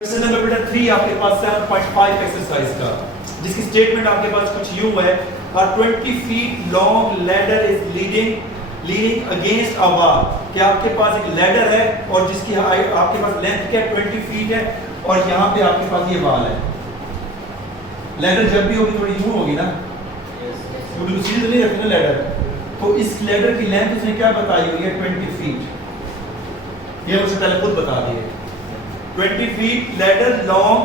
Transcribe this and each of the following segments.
Question number बेटा 3 आपके पास 7.5 exercise का, जिसकी स्टेटमेंट आपके पास कुछ यूं है। A 20 feet long ladder is leaning against a wall। कि आपके पास एक लैडर है और जिसकी हाइट आपके पास लेंथ क्या 20 फीट है और यहाँ पे आपके पास ये वॉल है। लैडर जब भी होगी थोड़ी यूं होगी ना, क्योंकि सीधे तो नहीं रखी ना लैडर। तो इस लैडर की लेंथ उसने क्या बताई हुई है 20 फीट। ये मुझे पहले खुद बता दिए। 20 feet ladder long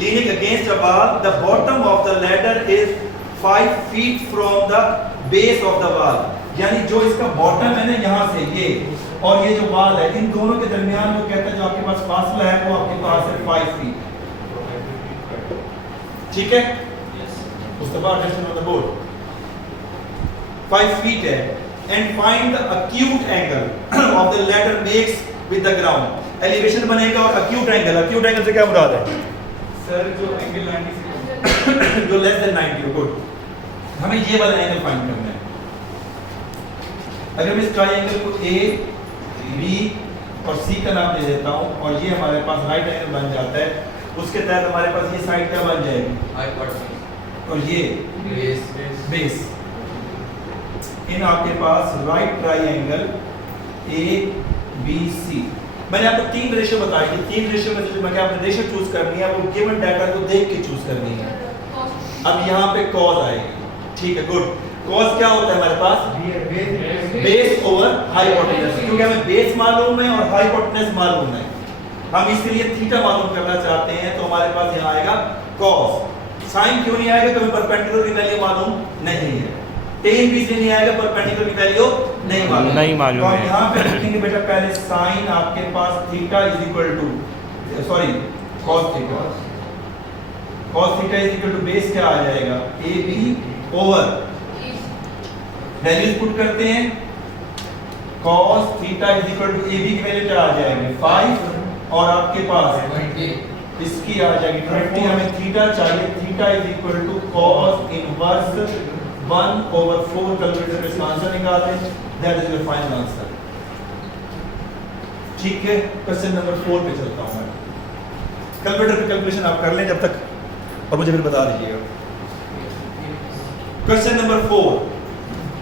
leaning against a wall. The bottom of the ladder is 5 feet from the base of the wall। यानी जो इसका बॉटम है ना यहाँ से ये और ये जो वॉल है, इन दोनों के दरमियान वो कहता है जो आपके पास फासला है वो आपके पास है 5 फीट। ठीक है, उसके बाद question on the board 5 feet है। And find the acute angle of the ladder makes with the ground। Elevation बनेगा और acute angle से क्या मुराद है सर? जो एंगल 90 से जो लेस देन 90। गुड, हमें ये वाला एंगल फाइंड करना है। अगर मैं इस ट्रायंगल को ए बी और सी का नाम दे देता हूँ और ये हमारे पास राइट एंगल बन जाता है, उसके तहत हमारे पास ये साइड क्या बन जाएगी और ये बेस। इन आपके पास right triangle A B C. मैंने आपको 3 रेशियो बताई थी। 3 रेशियो में से मैं क्या आपने रेशियो चूज करनी है, वो गिवन डाटा को देख के चूज करनी है। अब यहाँ पे कॉज आएगी। ठीक है, गुड। कॉज क्या होता है हमारे पास? Base over hypotenuse. क्योंकि हमें बेस मालूम है और हाइपोटेनस मालूम है, हम इसके लिए थीटा मालूम करना चाहते हैं, तो हमारे पास यहाँ आएगा कॉज। साइन क्यों नहीं आएगा? क्योंकि परपेंडिकुलर की वैल्यू मालूम नहीं है। टेन भी से नहीं आएगा, परपेंडिकुलर की वैल्यू नहीं मालूम है। तो हम यहाँ पे लिखेंगे बेटा पहले साइन आपके पास theta is equal to sorry cos theta. Cos theta is equal to base क्या आ जाएगा A B over values put करते हैं। Cos theta is equal to A B की वैल्यू क्या आ जाएगी 5 और आपके पास इसकी आ जाएगी 20। हमें थीटा चाहिए, theta is equal to cos inverse 1/4। Calculator में इसका आंसर निकाल लें, that is your final answer. ठीक है, क्वेश्चन नंबर 4 पे चलता हूं मैं। कैलकुलेटर पे कैलकुलेशन आप कर लें जब तक और मुझे फिर बता दीजिएगा। Question number 4,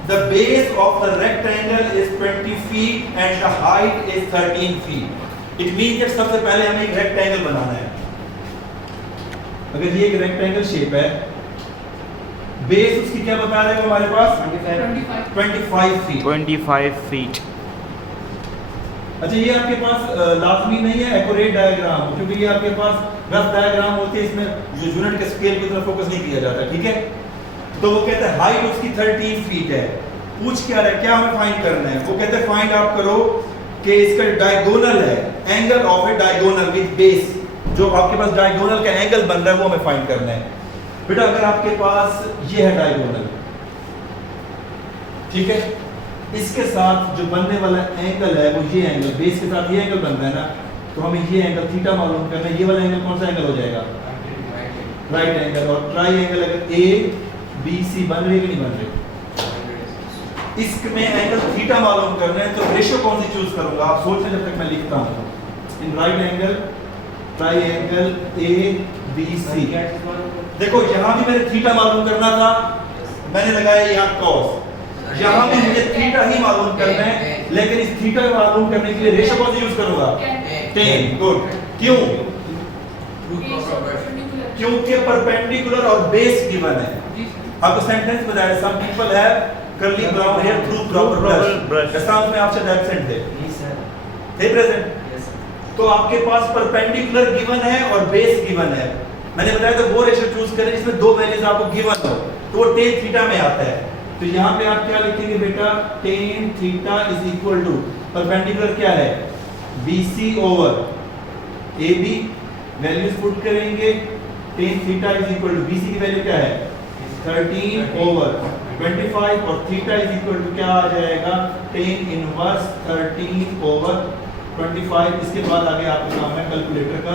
the base of the rectangle is 20 feet and the height is 13 feet। It means कि सबसे पहले हमें एक रेक्टेंगल बनाना है। अगर ये एक रेक्टेंगल शेप है, बेस उसकी क्या बता रहे हो हमारे पास 25 फीट। 25 फीट। अच्छा, ये आपके पास लाजमी नहीं है एक्यूरेट डायग्राम, क्योंकि ये आपके पास रफ डायग्राम होते हैं, इसमें जो यूनिट के स्केल की तरफ फोकस नहीं किया जाता। ठीक है, तो वो कहते हैं हाइट उसकी 13 फीट है। पूछ क्या रहा है, क्या हमें फाइंड करना है? वो कहते हैं फाइंड आप करो कि इसका डायगोनल है, angle of A diagonal with base. जो आपके पास डायगोनल का एंगल बन रहा है वो हमें फाइंड करना है। बेटा अगर आपके पास ये है डायगोनल, ठीक है, इसके साथ जो बनने वाला एंगल है वो ये एंगल, बेस के साथ ये एंगल बन रहा है ना, तो हमें ये एंगल थीटा मालूम करना है। ये वाला एंगल कौन सा एंगल हो जाएगा? Right angle. और ट्राई एंगल अगर ए बी सी बन रही है कि नहीं बन रही, इसमें एंगल थीटा मालूम करना है, तो रेशियो कौन सी चूज करूंगा आप सोच लें जब तक मैं लिखता हूँ। In right angle triangle A B C. देखो यहाँ भी मैंने थीटा मालूम करना था, मैंने लगाया यहाँ कॉस। यहाँ भी मुझे थीटा ही मालूम करना है, लेकिन इस थीटा मालूम करने के लिए रेशियो कौन सी यूज करूंगा? 10। गुड। क्यों? क्योंकि परपेंडिकुलर और बेस गिवन है। आपको सेंटेंस बताया, some people have curly brown hair through proper brush. ऐसा में आप शायद एब्सेंट थे प्रेजेंट। तो आपके पास परपेंडिकुलर गिवन है और बेस गिवन है। मैंने बताया तो वो रेशियो चूज करें जिसमें 2 वैल्यूज आपको गिवन हो, तो वो tan थीटा में आता है। तो यहाँ पे आप क्या लिखेंगे बेटा? tan theta is equal to perpendicular क्या है BC over AB। Values put करेंगे, tan theta is equal to BC की वैल्यू क्या है 13 ओवर 25 और थीटा इज इक्वल टू क्या आ जाएगा tan इनवर्स 13 ओवर 25। इसके बाद आगे आपका काम है कैलकुलेटर का।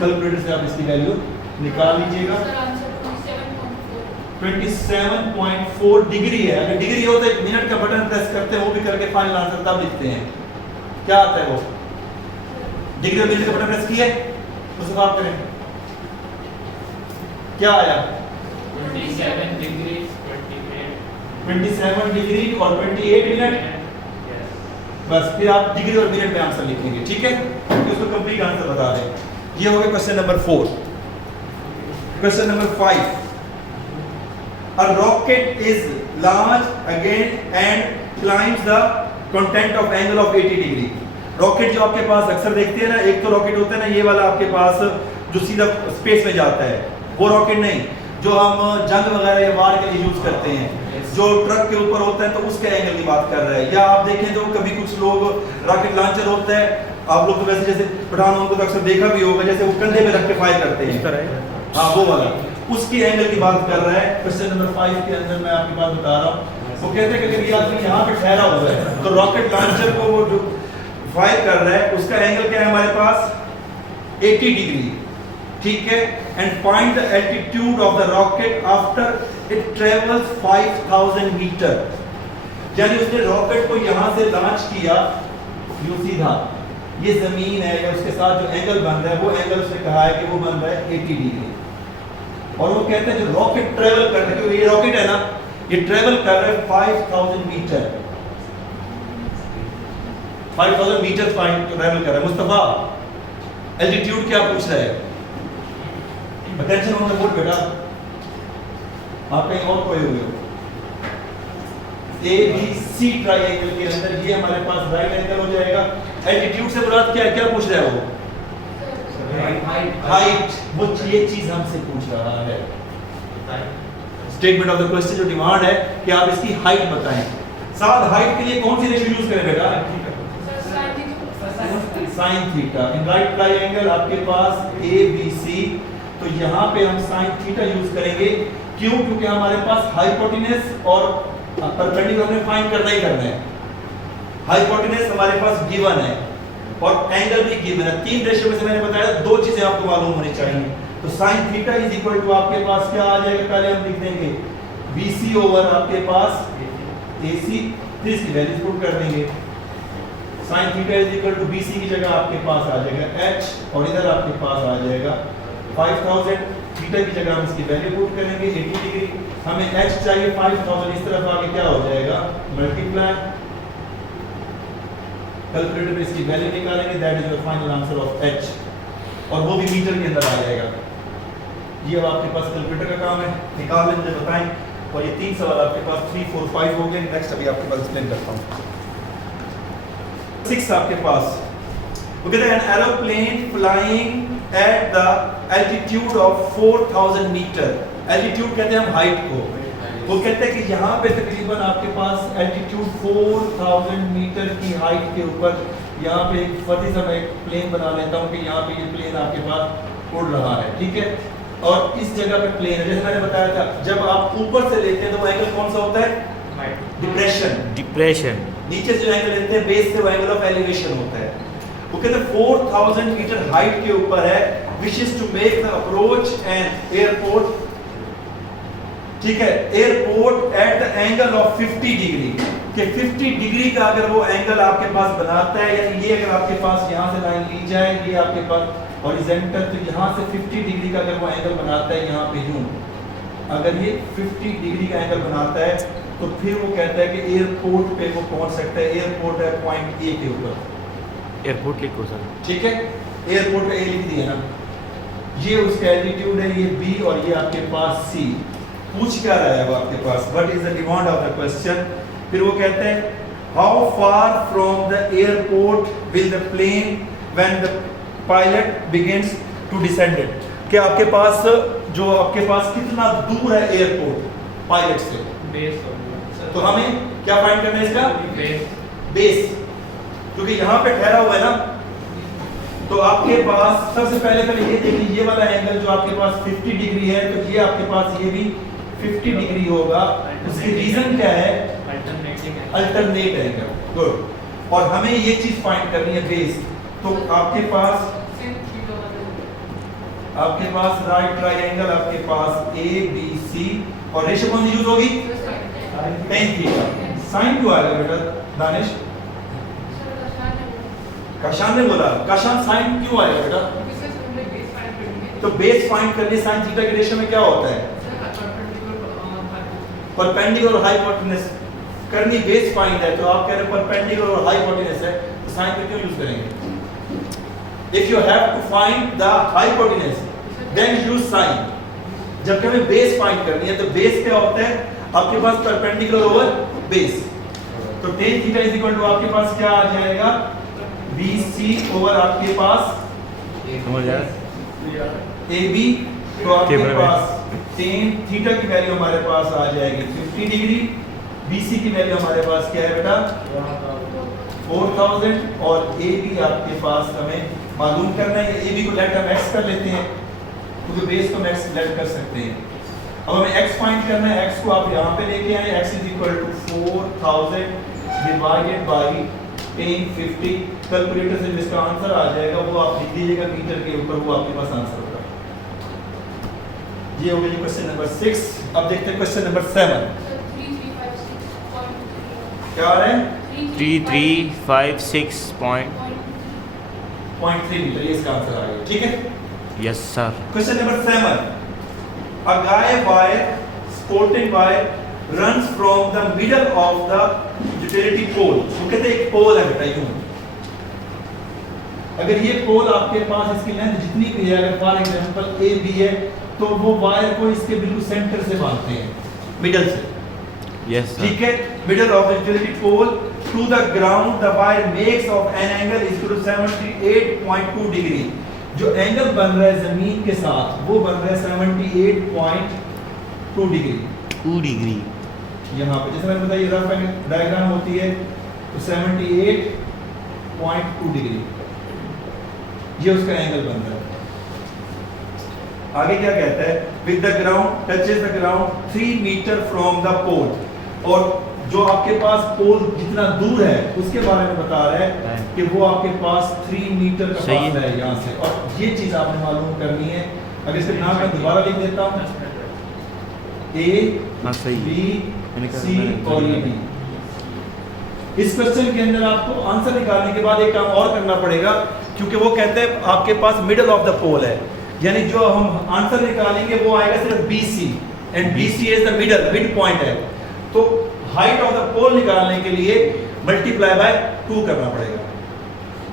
कैलकुलेटर से आप इसकी वैल्यू निकाल लीजिएगा। 27.4 डिग्री है। अगर डिग्री हो तो 1 मिनट का बटन प्रेस करते हैं, वो भी करके फाइनल आंसर तब लिखते हैं। क्या आता है वो? डिग्री और मिनट का बटन प्रेस किए उसको आप करें क्या आया 27 डिग्री 27 डिग्री और 28 मिनट। बस फिर आप डिग्री और मिनट में आंसर लिखेंगे, ठीक है, क्योंकि उसको कंप्लीट आंसर बता रहे हैं। ये हो गया question number 4। Question number 5, a rocket is launched again and climbs the content of angle of 80 degree. Rocket जो आपके पास अक्सर देखते हैं ना, एक तो रॉकेट होता है ना ये वाला आपके पास जो सीधा स्पेस में जाता है, वो रॉकेट नहीं जो हम जंग वगैरह या वार के लिए यूज करते हैं, जो ट्रक के ऊपर होता है, तो उसके एंगल की बात कर रहे हैं। या आप देखें तो कभी कुछ लोग रॉकेट लॉन्चर होता है, आप लोग तो वैसे जैसे पठानों को तो अक्सर देखा भी होगा, जैसे वो कंधे पे रख के फायर करते हैं, हाँ वो वाला, उसकी एंगल की बात कर रहा है। क्वेश्चन नंबर 5 के अंदर मैं आपकी बात बता रहा हूँ। वो कहते हैं कि अगर ये आदमी यहाँ पे ठहरा हुआ है तो रॉकेट लॉन्चर को वो जो फायर कर रहा है उसका एंगल क्या है हमारे पास 80 डिग्री, ठीक है। And find the altitude of the rocket after it travels 5000 metre. यानी उसने रॉकेट को यहाँ से लॉन्च किया, यूं सीधा, ये जमीन है या उसके साथ जो एंगल बन रहा है वो एंगल उसने कहा है कि वो बन रहा है 80 डिग्री। और वो कहते हैं जो रॉकेट ट्रेवल कर रहा है, ये रॉकेट है ना, ये ट्रेवल कर रहा है 5000 मीटर, 5000 मीटर ट्रेवल कर रहा है। मुस्तफा एल्टीट्यूड क्या पूछ रहा है? अटेंशन ऑन द बोर्ड बेटा, आप कहीं और खोए हुए हो। ए बी सी ट्रायंगल के अंदर ये हमारे पास राइट एंगल हो जाएगा। एल्टीट्यूड से मुराद क्या है, क्या पूछ रहा है वो? हाइट, वो ये चीज हमसे पूछ रहा है। स्टेटमेंट ऑफ द क्वेश्चन जो डिमांड है कि आप इसकी हाइट बताएं। साथ हाइट के लिए कौन सी रेशियो यूज करें बेटा? Sine theta. In right triangle आपके पास ए बी सी, तो यहाँ पे हम साइन थीटा यूज करेंगे। क्यों? क्योंकि हमारे पास हाइपोटेनस और परपेंडिकुलर हमें फाइंड करना ही करना है। हाइपोटेनस हमारे पास गिवन है और एंगल भी गिवन है। 3 रेशियो में से मैंने बताया 2 चीजें आपको मालूम होनी चाहिए। तो sin theta is equal to आपके पास क्या आ जाएगा, पहले हम लिख देंगे BC ओवर आपके पास AC, फिर इसकी वैल्यू पुट कर देंगे। sin theta is equal to BC की जगह आपके पास आ जाएगा H और इधर आपके पास आ जाएगा 5000। थीटा की जगह हम इसकी वैल्यू पुट करेंगे 80 डिग्री। हमें H चाहिए 5000, इस तरफ आगे क्या हो जाएगा मल्टीप्लाई, कैलकुलेटर में इसकी वैल्यू निकालेंगे, that is the final answer of H, और वो भी मीटर के अंदर आ जाएगा। ये अब आपके पास कैलकुलेटर का काम है, निकाल लें, मुझे बताएं। और ये 3 सवाल आपके पास 3 4 5 हो गए। नेक्स्ट अभी आपके पास एक्सप्लेन करता हूँ। 6 आपके पास वो कहते हैं an aeroplane flying at the altitude of 4000 metre. Altitude कहते हैं हम हाइट को। वो कहते हैं कि यहाँ पे तकरीबन आपके पास एल्टीट्यूड 4000 मीटर की हाइट के ऊपर, यहाँ पे एक फटी सा मैं एक प्लेन बना लेता हूँ कि यहाँ पे ये प्लेन आपके पास उड़ रहा है, ठीक है। और इस जगह पे प्लेन है, जैसे मैंने बताया था, जब आप ऊपर से लेते हैं तो वो एंगल कौन सा होता है? डिप्रेशन। नीचे से जो एंगल लेते हैं बेस से, वो एंगल ऑफ एलिवेशन होता है। वो कहते हैं 4000 मीटर हाइट के ऊपर है, which is to make the approach and airport, ठीक है, airport at the angle of 50 degree. कि 50 डिग्री का अगर वो एंगल आपके पास बनाता है, यानी ये अगर आपके पास यहाँ से लाइन ली जाए, ये आपके पास हॉरिजॉन्टल, तो यहाँ से 50 डिग्री का अगर वो एंगल बनाता है, यहाँ पे यूं अगर ये 50 डिग्री का एंगल बनाता है, तो फिर वो कहता है कि एयरपोर्ट पे वो पहुंच सकता है। एयरपोर्ट है पॉइंट ए के ऊपर, एयरपोर्ट लिखो सर, ठीक है, एयरपोर्ट पे ए लिख दिया ना। ये उसका एल्टीट्यूड है, ये बी, और ये आपके पास सी। पूछ क्या रहा है वो आपके पास, what is the demand of the question. फिर वो कहते हैं how far from the airport will the plane when the pilot begins to descend it. कि आपके पास जो आपके पास कितना दूर है एयरपोर्ट पायलट से, बेस। तो हमें क्या फाइंड करना है इसका? बेस, क्योंकि यहाँ पे ठहरा हुआ है ना। तो आपके पास सबसे पहले ये देखिए, ये वाला एंगल जो आपके पास 50 डिग्री है, तो ये आपके पास ये भी 50 डिग्री होगा। उसकी रीजन क्या है? Alternate angle. गुड। और हमें ये चीज फाइंड करनी है बेस। तो आपके पास राइट ट्रायंगल आपके पास ए बी सी, और रेशियो कौन सी यूज होगी? tan theta. साइन क्यों आएगा बेटा दानिश? काशान ने बोला, काशान साइन क्यों आएगा बेटा? तो बेस फाइंड करने साइन थीटा के रेशियो में क्या होता है? परपेंडिकुलर और हाइपोटेनस करनी बेस फाइंड है, तो आप कह रहे हैं परपेंडिकुलर और हाइपोटेनस है, तो साइन पे क्यों यूज करेंगे? If you have to find the hypotenuse then use sine. जब हमें बेस फाइंड करनी है तो बेस क्या होता है? आपके पास परपेंडिकुलर ओवर बेस, तो tan theta is equal to आपके पास क्या आ जाएगा? BC ओवर आपके पास AB, तो आपके पास tan थीटा की वैल्यू हमारे पास आ जाएगी 50 डिग्री, BC की वैल्यू हमारे पास क्या है बेटा? 4000, और AB आपके पास हमें मालूम करना है। AB को लेट हम x कर लेते हैं, क्योंकि बेस को हम x लेट कर सकते हैं। अब हमें x फाइंड करना है, x को आप यहाँ पे लेके आए, x is equal to 4000 divided by tan 50। Calculator से जिसका आंसर आ जाएगा वो आप लिख दीजिएगा मीटर के ऊपर, वो आपके पास आंसर होगा। ये हो गया क्वेश्चन नंबर 6। अब देखते हैं क्वेश्चन नंबर 7 क्या आ रहा है? 3356.3 मीटर, ये इसका आंसर आ गया। ठीक है, yes sir. Question number 7, a guy wire sporting wire runs from the middle of the utility pole। वो कहते हैं एक पोल है बेटा, यूं अगर ये पोल आपके पास इसकी लेंथ जितनी भी है, अगर फॉर एग्जांपल ए बी है, तो वो वायर को इसके बिल्कुल सेंटर से बांधते हैं, मिडल से। Yes sir. ठीक है, middle of the utility pole to the ground the wire makes of an angle is to 78.2 degree. जो एंगल बन रहा है जमीन के साथ वो बन रहा है 78.2 डिग्री। 2 डिग्री यहाँ पे जैसे मैंने बताया रफ डायग्राम होती है, तो 78.2 डिग्री ये उसका एंगल बन रहा है। आगे क्या कहता है? With the ground touches the ground 3 meter from the pole, और जो आपके पास पोल जितना दूर है उसके बारे में बता रहा है कि वो आपके पास 3 मीटर का फासला है यहाँ से, और ये चीज आपने मालूम करनी है। अगर इसके नाम मैं दोबारा लिख देता हूँ, A B C और ये D। इस क्वेश्चन के अंदर आपको आंसर निकालने के बाद एक काम और करना पड़ेगा, क्योंकि वो कहते हैं आपके पास मिडल ऑफ द पोल है, यानी जो हम आंसर निकालेंगे वो आएगा सिर्फ BC, and BC is the mid point है। तो हाइट ऑफ द पोल निकालने के लिए मल्टीप्लाई बाय 2 करना पड़ेगा,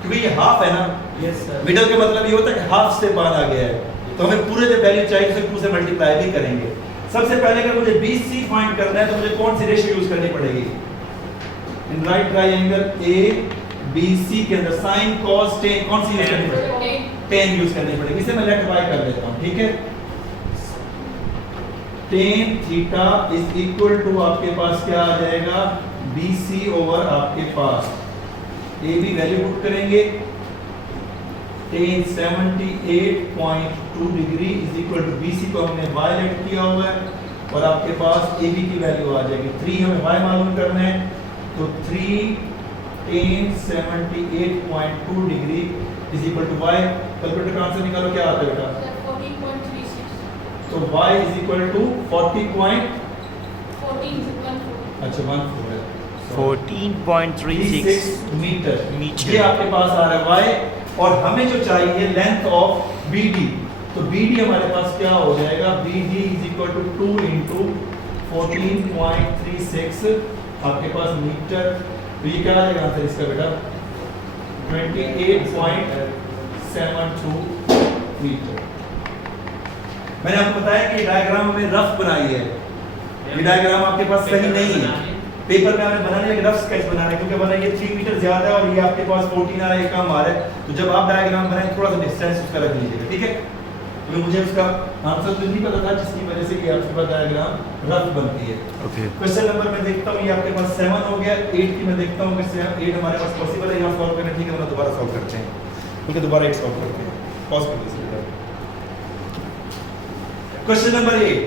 क्योंकि ये हाफ है ना। Yes sir. मिडल का मतलब ये होता है कि हाफ से बांधा गया है, तो हमें पूरे जो वैल्यू चाहिए उसे 2 से मल्टीप्लाई भी करेंगे। सबसे पहले अगर मुझे BC फाइंड करना है तो मुझे कौन सी रेशियो यूज करनी पड़ेगी? इन राइट ट्रायंगल ABC के अंदर sin cos tan कौन सी यूज करनी पड़ेगी? tan यूज करनी पड़ेगी। इसे मैं लेट y कर देता हूं, ठीक है। tan theta is equal to आपके पास क्या आ जाएगा? BC ओवर आपके पास AB वैल्यू पुट करेंगे, tan 78.2 degree is equal to BC को हमने y लेट किया हुआ है, और आपके पास AB की वैल्यू आ जाएगी 3, हमें y मालूम करना है, तो 3 tan 78.2 degree is equal to y। Calculator का आंसर निकालो, क्या आता है बेटा? 14.36। तो y इज इक्वल टू 40. 14 अच्छा 14 है 14.36 मीटर। मीटर। ये आपके पास आ रहा है y, और हमें जो चाहिए लेंथ ऑफ BD, तो BD हमारे पास क्या हो जाएगा? BD is equal to 2 into 14.36 आपके पास मीटर। तो ये क्या आ जाएगा आंसर इसका बेटा? 28.72 मीटर। मैंने आपको बताया कि डायग्राम में रफ बनाई है, ये डायग्राम आपके पास सही नहीं है। पेपर में आपने बनाने एक रफ स्केच बनाना है, क्योंकि वरना ये 3 मीटर ज्यादा है और ये आपके पास 14 आ रहा है, ये कम आ रहा है। तो जब आप डायग्राम बनाएं थोड़ा सा डिस्टेंस उसका रख लीजिएगा, ठीक है। तो मुझे उसका आंसर तो नहीं पता था, जिसकी वजह से ये आपके पास डायग्राम रफ बनती है। ओके। क्वेश्चन नंबर मैं देखता हूँ, ये आपके पास 7 हो गया। 8 की मैं देखता हूँ कि 8 हमारे पास पॉसिबल है यहाँ सॉल्व करना, ठीक है, वरना दोबारा सॉल्व करते हैं, क्योंकि दोबारा 8 सॉल्व करते हैं। पॉज कर दीजिए। Question number 8,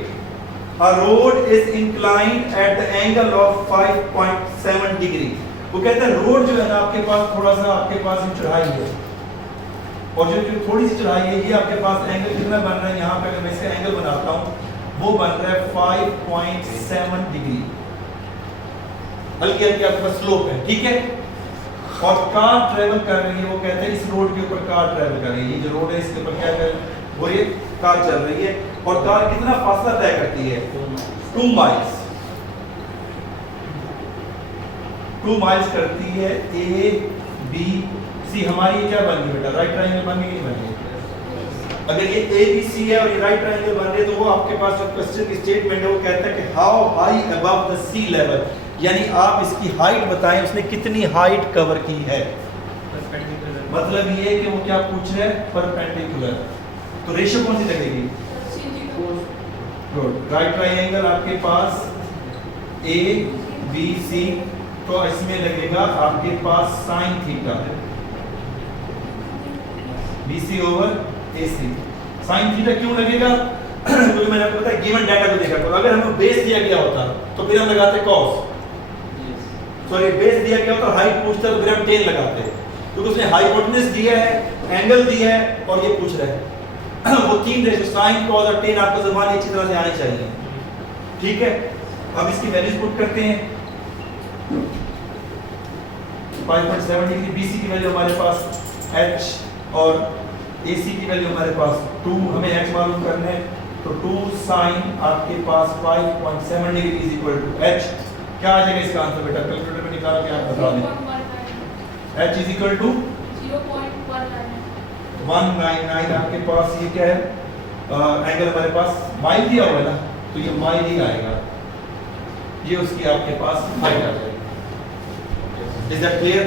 a road is inclined at the angle of 5.7 degree. वो कहता है रोड जो है ना आपके पास थोड़ा सा आपके पास चढ़ाई है, और जो थोड़ी सी चढ़ाई है ये आपके पास एंगल कितना बन रहा है? यहाँ पे अगर मैं इसका एंगल बनाता हूँ वो बन रहा है 5.7 डिग्री। हल्की हल्की आपके पास स्लोप है, ठीक है। और कार ट्रेवल कर रही है, वो कहते हैं इस रोड के ऊपर कार ट्रेवल कर रही है। ये जो रोड है इसके ऊपर क्या कर, और ये कार चल रही है और कार कितना फासला तय करती है 2 माइल्स 2 माइल्स करती है ए बी सी। हमारी ये क्या बन गई बेटा, राइट ट्रायंगल बन गई, नहीं बन गई? अगर ये ए बी सी है और ये राइट ट्रायंगल बन रही है तो वो आपके पास जो क्वेश्चन की स्टेटमेंट है वो कहता है कि how high above the sea level, यानी आप इसकी हाइट बताएं उसने कितनी हाइट कवर की है। मतलब ये कि वो क्या पूछ रहे हैं, परपेंडिकुलर। तो रेशियो कौन सी लगेगी? गुड। राइट ट्रायंगल आपके पास ए बी सी, तो इसमें लगेगा आपके पास sine theta B C over A C. Sine theta क्यों लगेगा? क्योंकि मैंने आपको बताया गिवन डाटा को देखा, तो अगर हमें बेस दिया गया होता तो फिर हम लगाते कॉस, सॉरी बेस दिया गया होता हाइट पूछता तो फिर हम टेन लगाते, क्योंकि उसने हाइपोटेनस दिया है, एंगल दिया है और ये पूछ रहा है। वो तीन रेशियो साइन कॉस और टेन आपको ज़बान अच्छी तरह से आनी चाहिए, ठीक है। अब इसकी वैल्यूज पुट करते हैं। 5.7 डिग्री BC की वैल्यू हमारे पास h और AC की वैल्यू हमारे पास 2, हमें h मालूम करना है, तो 2 sin आपके पास 5.7 degree is equal to h। क्या आ जाएगा इसका आंसर बेटा, कैलकुलेटर में निकाल के आप बता दें। h इज इक्वल टू 199 आपके पास, ये क्या है एंगल हमारे पास माइल दिया हुआ है ना, तो ये माइल ही आएगा, ये उसकी आपके पास हाइट आ जाएगी। Is that clear?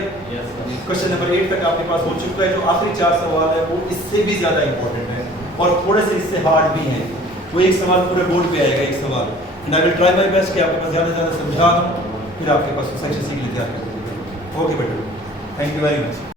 Question number 8 तक आपके पास हो चुका है। जो आखिरी 4 सवाल है वो इससे भी ज्यादा इंपॉर्टेंट है और थोड़े से इससे हार्ड भी हैं। वो एक सवाल पूरे बोर्ड पे आएगा, एक सवाल, and I will try my best कि आपके पास ज्यादा से ज्यादा समझा दूं, फिर आपके पास सेक्शन सी के लिए तैयार कर दूंगा। ओके बेटा, थैंक यू वेरी मच।